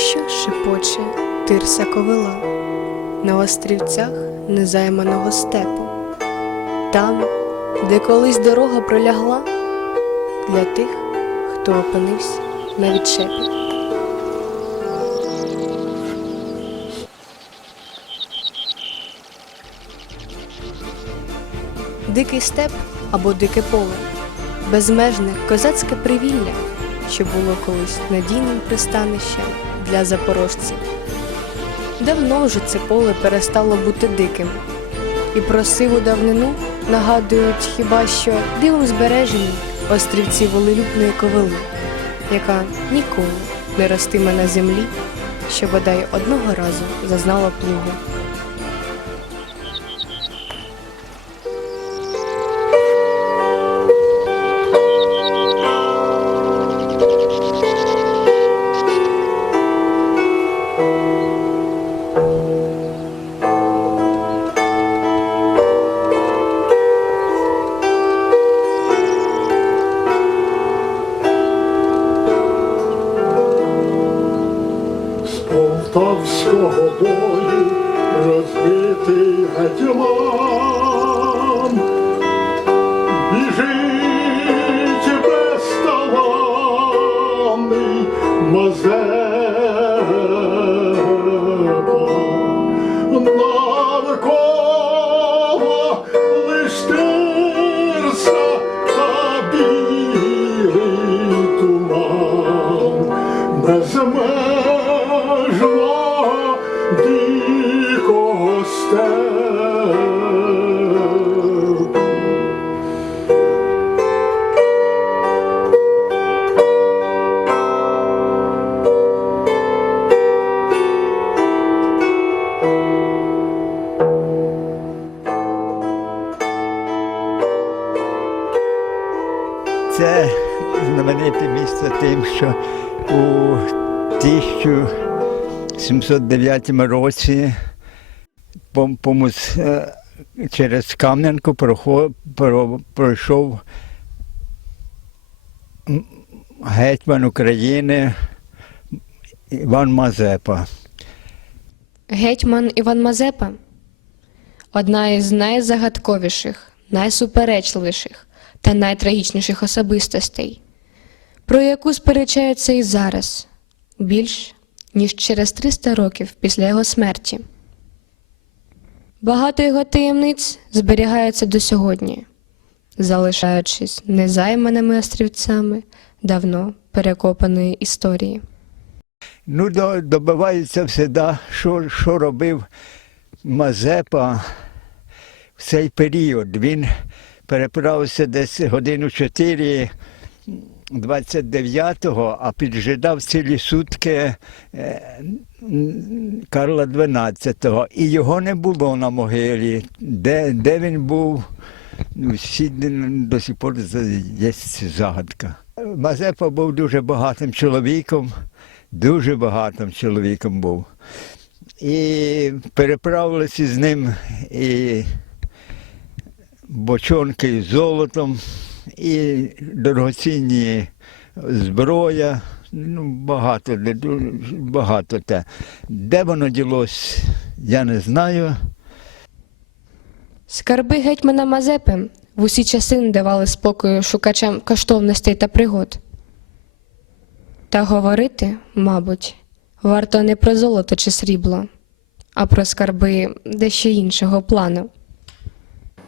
Що шепоче тирса ковила. На острівцях незайманого степу, там, де колись дорога пролягла для тих, хто опинився на відчепі. Дикий степ або дике поле, безмежне козацьке привілля, що було колись надійним пристанищем для запорожців. Давно вже це поле перестало бути диким, і про сиву давнину нагадують хіба що дивом збережені острівці волелюбної ковили, яка ніколи не ростиме на землі, що бодай одного разу зазнала плугу. Це знамените місце тим, що у 1709 році по, по мус- е, через Кам'янку пройшов гетьман України Іван Мазепа. Гетьман Іван Мазепа одна із найзагадковіших, найсуперечливіших та найтрагічніших особистостей, про яку сперечаються і зараз, більш ніж через 300 років після його смерті. Багато його таємниць зберігаються до сьогодні, залишаючись незайманими острівцями давно перекопаної історії. Ну, до- добивається всегда, що, що робив Мазепа в цей період. Він переправився десь годину 4 29-го, а піджидав цілі сутки е, Карла XII. І його не було на могилі. Де, де він був, ну, всі до сих пор є загадка. Мазепа був дуже багатим чоловіком дуже багатим чоловіком був. І переправилися з ним і бочонки з золотом, і дорогоцінні зброя. Ну, багато, де- багато те. Де воно ділось, я не знаю. Скарби гетьмана Мазепи в усі часи не давали спокою шукачам коштовностей та пригод. Та говорити, мабуть, варто не про золото чи срібло, а про скарби дещо іншого плану.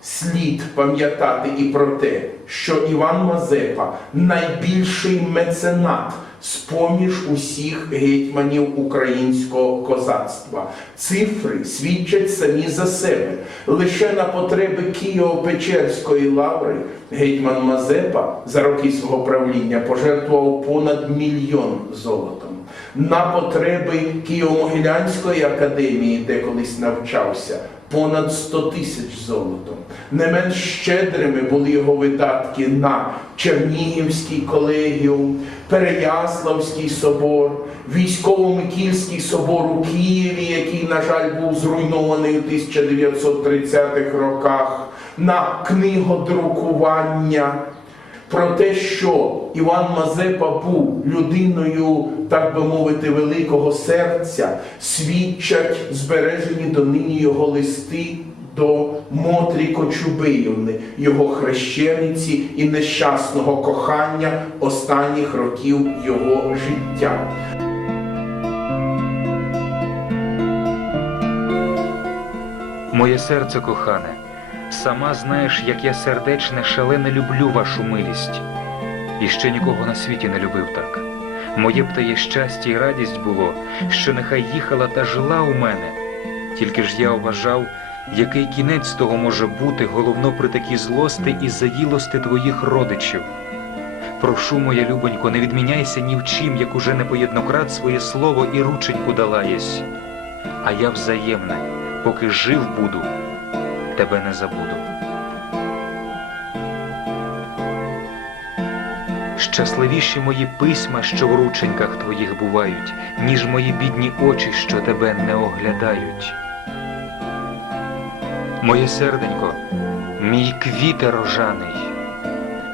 Слід пам'ятати і про те, що Іван Мазепа найбільший меценат з-поміж усіх гетьманів українського козацтва. Цифри свідчать самі за себе. Лише на потреби Києво-Печерської лаври гетьман Мазепа за роки свого правління пожертвував понад мільйон золотом. На потреби Києво-Могилянської академії, де колись навчався, понад 100 тисяч золотом. Не менш щедрими були його видатки на Чернігівський колегіум, Переяславський собор, військово-микільський собор у Києві, який, на жаль, був зруйнований у 1930-х роках, на книгодрукування. Про те, що Іван Мазепа був людиною, так би мовити, великого серця, свідчать збережені донині його листи до Мотрі Кочубиївни, його хрещениці і нещасного кохання останніх років його життя. Моє серце кохане, сама знаєш, як я сердечне, шалене люблю вашу милість. І ще нікого на світі не любив так. Моє б теє щастя і радість було, що нехай їхала та жила у мене. Тільки ж я вважав, який кінець того може бути, головно при такій злости і заїлости твоїх родичів. Прошу, моя любонько, не відміняйся ні в чим, як уже непоєднократ своє слово і рученьку дала єсь. А я взаємне, поки жив буду, тебе не забуду. Щасливіші мої письма, що в рученьках твоїх бувають, ніж мої бідні очі, що тебе не оглядають. Моє серденько, мій квіте рожаний,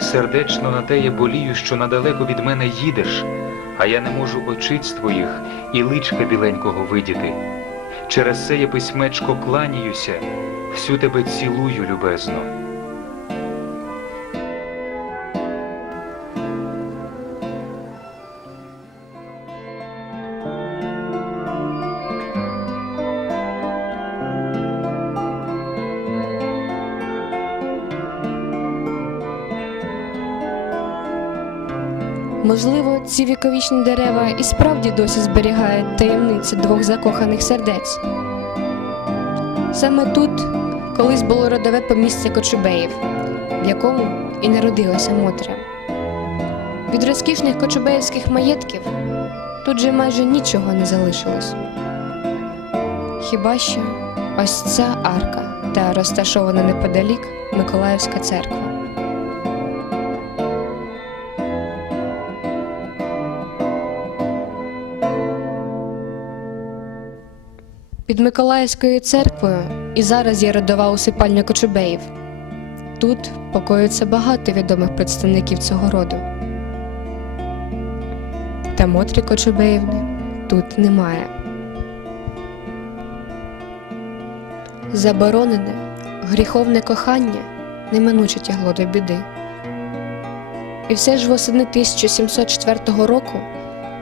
сердечно на те я болію, що надалеко від мене їдеш, а я не можу очиць твоїх і личка біленького видіти. Через це я письмечко кланяюся, всю тебе цілую, любезно. Можливо, ці віковічні дерева і справді досі зберігають таємниці двох закоханих сердець. Саме тут колись було родове помістя Кочубеїв, в якому і народилася Мотря. Від розкішних кочубеївських маєтків тут же майже нічого не залишилось. Хіба що ось ця арка та розташована неподалік Миколаївська церква. Під Миколаївською церквою і зараз є родова усипальня Кочубеїв. Тут покоїться багато відомих представників цього роду. Та Мотрі Кочубеївни тут немає. Заборонене, гріховне кохання неминуче тягло до біди. І все ж восени 1704 року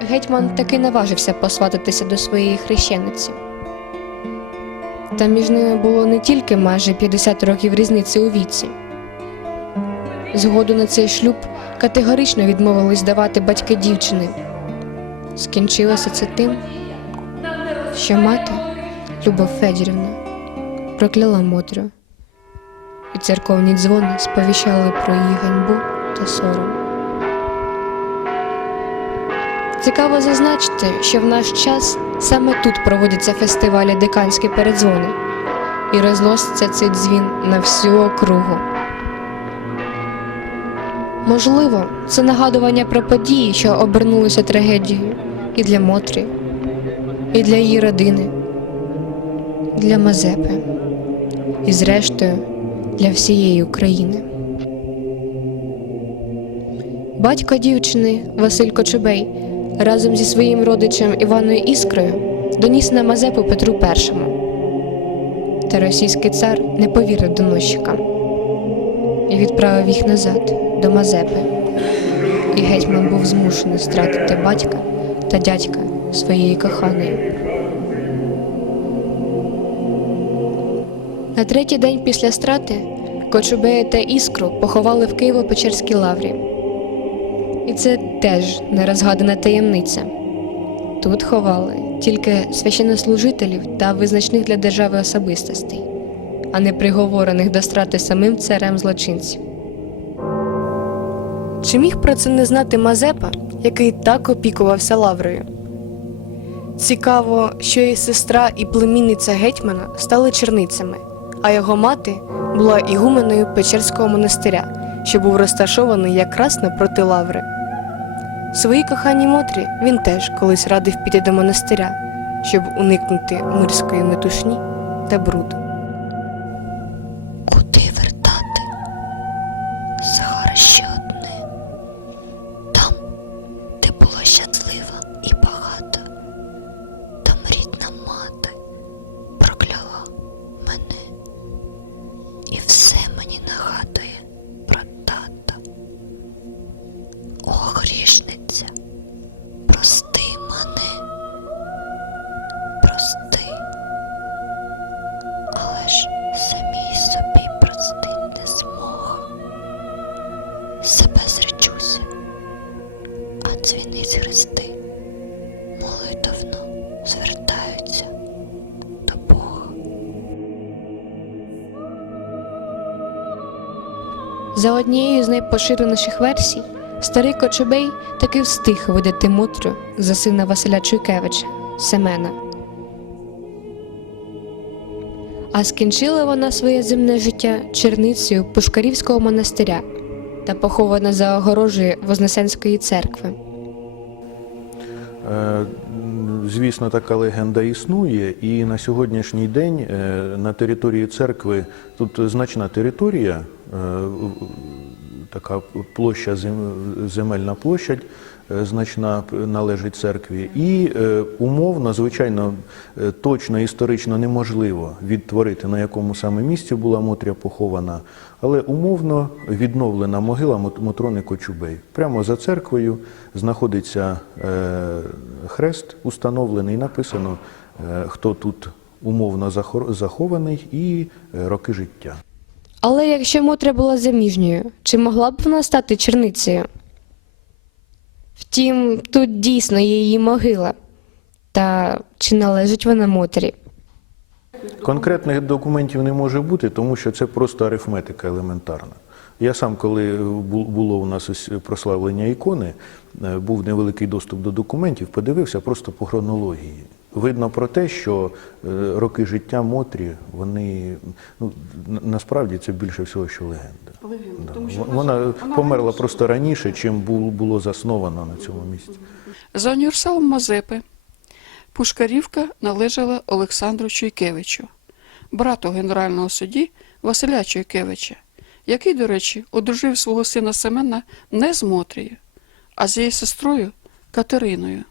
гетьман таки наважився посвататися до своєї хрещениці. Та між ними було не тільки майже 50 років різниці у віці. Згоду на цей шлюб категорично відмовились давати батьки дівчини. Скінчилося це тим, що мати, Любов Федірівна, прокляла Мотрю, і церковні дзвони сповіщали про її ганьбу та сором. Цікаво зазначити, що в наш час саме тут проводяться фестивалі деканські передзвони, і розлоситься цей дзвін на всю округу. Можливо, це нагадування про події, що обернулися трагедією і для Мотрі, і для її родини, для Мазепи, і зрештою для всієї України. Батько дівчини Василь Кочубей разом зі своїм родичем Іваною Іскрою доніс на Мазепу Петру І. Та російський цар не повірив доносчикам і відправив їх назад до Мазепи. І гетьман був змушений стратити батька та дядька своєї коханої. На третій день після страти Кочубея та Іскру поховали в Києво-Печерській лаврі. І це теж нерозгадана таємниця. Тут ховали тільки священнослужителів та визначних для держави особистостей, а не приговорених до страти самим царем злочинців. Чи міг про це не знати Мазепа, який так опікувався лаврою? Цікаво, що і сестра, і племінниця гетьмана стали черницями, а його мати була ігуменою Печерського монастиря, що був розташований якраз напроти лаври. Своїй коханій Мотрі він теж колись радив піти до монастиря, щоб уникнути мирської метушні та бруду. Куди вертати? Сахара ще одне, там, де було щасливо. За однією з найпоширеніших версій, старий Кочубей таки встиг видати Мотрю за сина Василя Чуйкевича Семена. А скінчила вона своє земне життя черницею Пушкарівського монастиря та похована за огорожею Вознесенської церкви. Звісно, така легенда існує, і на сьогоднішній день е, на території церкви тут значна територія, е, така площа, зем- земельна площадь, е, значна належить церкві. І е, умовно, звичайно, е, точно історично неможливо відтворити, на якому саме місці була Мотря похована, але умовно відновлена могила Мотрони Кочубей. Прямо за церквою знаходиться хрест установлений, написано, хто тут умовно захований і роки життя. Але якщо Мотря була заміжньою, чи могла б вона стати черницею? Втім, тут дійсно є її могила. Та чи належить вона Мотрі? Конкретних документів не може бути, тому що це просто арифметика елементарна. Я сам, коли було у нас ось прославлення ікони, е, був невеликий доступ до документів, подивився просто по хронології. Видно про те, що е, роки життя Мотрі, вони ну, насправді це більше всього, що легенда. Да. Вона померла просто раніше, чим було засновано на цьому місці. За універсалом Мазепи Пушкарівка належала Олександру Чуйкевичу, брату генерального судді Василя Чуйкевича, який, до речі, одружив свого сина Семена не з Мотрією, а з її сестрою Катериною.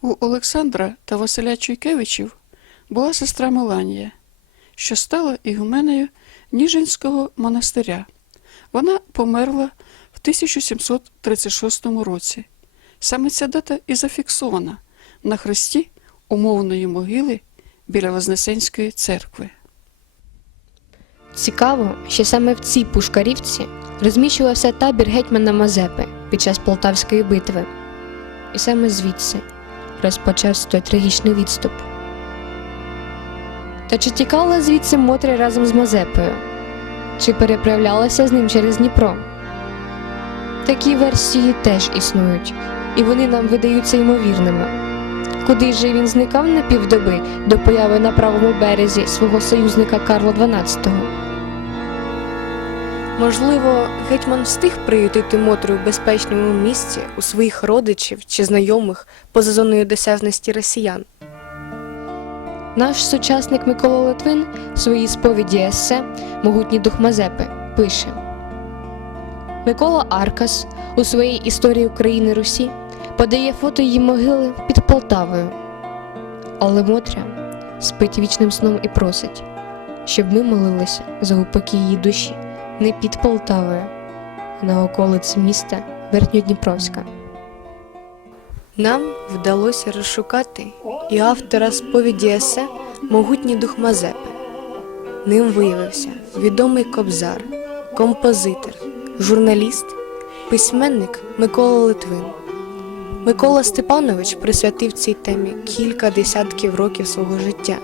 У Олександра та Василя Чуйкевичів була сестра Меланія, що стала ігуменею Ніжинського монастиря. Вона померла в 1736 році. Саме ця дата і зафіксована на хресті умовної могили біля Вознесенської церкви. Цікаво, що саме в цій Пушкарівці розміщувався табір гетьмана Мазепи під час Полтавської битви. І саме звідси розпочався той трагічний відступ. Та чи тікала звідси Мотря разом з Мазепою? Чи переправлялася з ним через Дніпро? Такі версії теж існують, і вони нам видаються ймовірними. Куди же він зникав на півдоби до появи на правому березі свого союзника Карла XII? Можливо, гетьман встиг приютити Мотрю в безпечному місці у своїх родичів чи знайомих поза зоною досяжності росіян. Наш сучасник Микола Литвин в своїй сповіді есе Могутній дух Мазепи пише Микола Аркас у своїй історії України Русі подає фото її могили під Полтавою. Але Мотря спить вічним сном і просить, щоб ми молилися за упокій її душі не під Полтавою, а на околиці міста Верхньодніпровська. Нам вдалося розшукати і автора сповіді есе Могутній дух Мазепи. Ним виявився відомий кобзар, композитор, журналіст, письменник Микола Литвин. Микола Степанович присвятив цій темі кілька десятків років свого життя,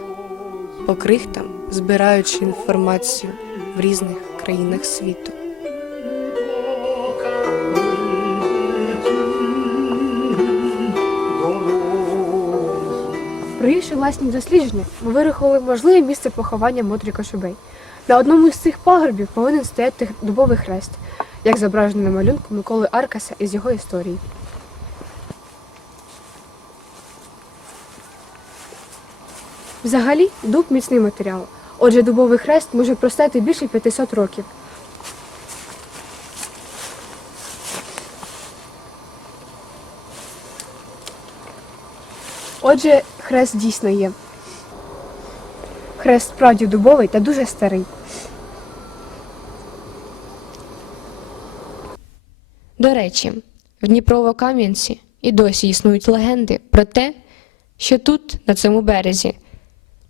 по крихтам збираючи інформацію в різних країнах світу. Провівши власні дослідження, ми вирахували можливе місце поховання Мотрі Кошубей. На одному з цих пагорбів повинен стояти дубовий хрест, як зображений на малюнку Миколи Аркаса із його історії. Взагалі, дуб міцний матеріал. Отже, дубовий хрест може простати більше 500 років. Отже, хрест дійсно є. Хрест справді дубовий та дуже старий. До речі, В Дніпрово-Кам'янці і досі існують легенди про те, що тут, на цьому березі,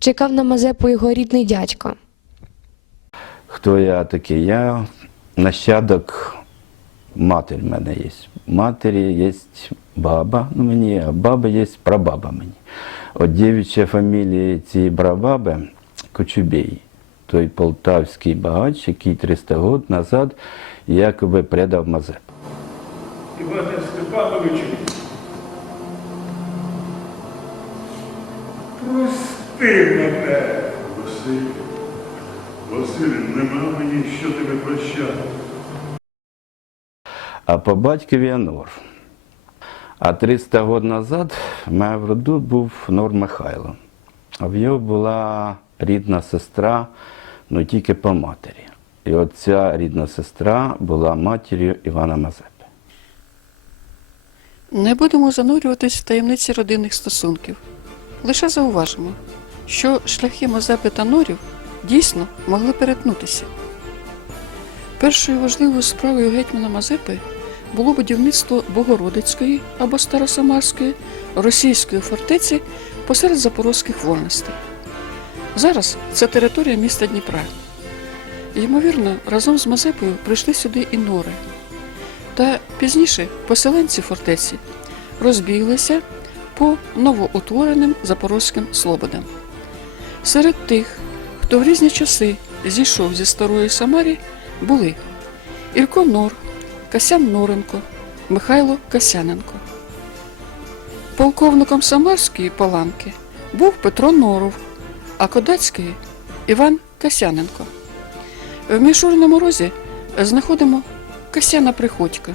чекав на Мазепу його рідний дядько. Хто я такий? Я нащадок матері в мене є. Матері є баба, ну мені, а баба є прабаба мені. От дівча фамілії цієї прабаби Кочубей, той полтавський багач, який 300 років назад якоби предав Мазепу. Іване Степановичу, прости мене. Василь, Василь, нема мені що тебе прощати. А по батькові я Нор. А 300 років назад в мене в роду був Нор Михайло. А в його була рідна сестра, ну тільки по матері. І от ця рідна сестра була матір'ю Івана Мазепи. Не будемо занурюватись в таємниці родинних стосунків. Лише зауважимо, що шляхи Мазепи та Норів дійсно могли перетнутися. Першою важливою справою гетьмана Мазепи було будівництво Богородицької або Старосамарської російської фортеці посеред запорозьких вольностей. Зараз це територія міста Дніпра. Ймовірно, разом з Мазепою прийшли сюди і нори. Та пізніше поселенці фортеці розбіглися по новоутвореним запорозьким слободам. Серед тих, хто в різні часи зійшов зі старої Самарі, були Ілько Нор, Касян Норенко, Михайло Касяненко. Полковником Самарської паланки був Петро Норов, а Кодацької Іван Касяненко. В Мішурному розі знаходимо Касяна Приходька.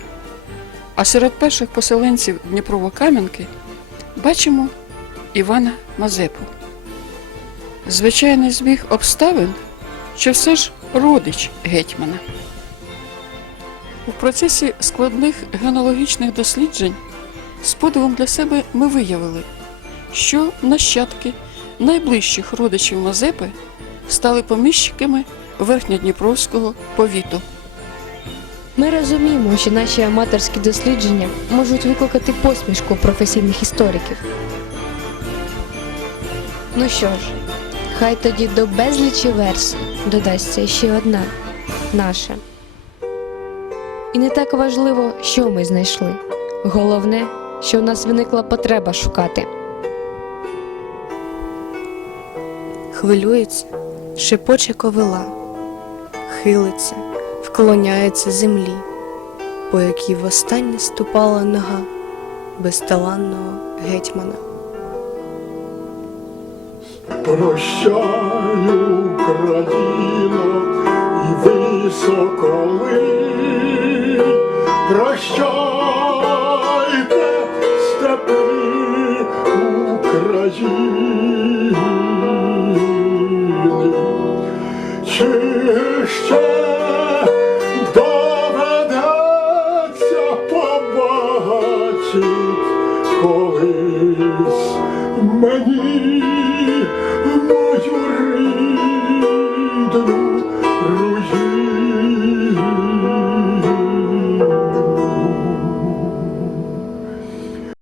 А серед перших поселенців Дніпрово-Кам'янки бачимо Івана Мазепу. Звичайний збіг обставин, чи все ж родич гетьмана. У процесі складних генеалогічних досліджень з подивом для себе ми виявили, що нащадки найближчих родичів Мазепи стали поміщиками Верхньодніпровського повіту. Ми розуміємо, що наші аматорські дослідження можуть викликати посмішку професійних істориків. Ну що ж, хай тоді до безлічі версій додасться ще одна наша. І не так важливо, що ми знайшли. Головне, що в нас виникла потреба шукати. Хвилюється, шепоче ковила, хилиться, вклоняється землі, по якій востаннє ступала нога безталанного гетьмана. Прощаю, Україно, і високо соколи, прощайте,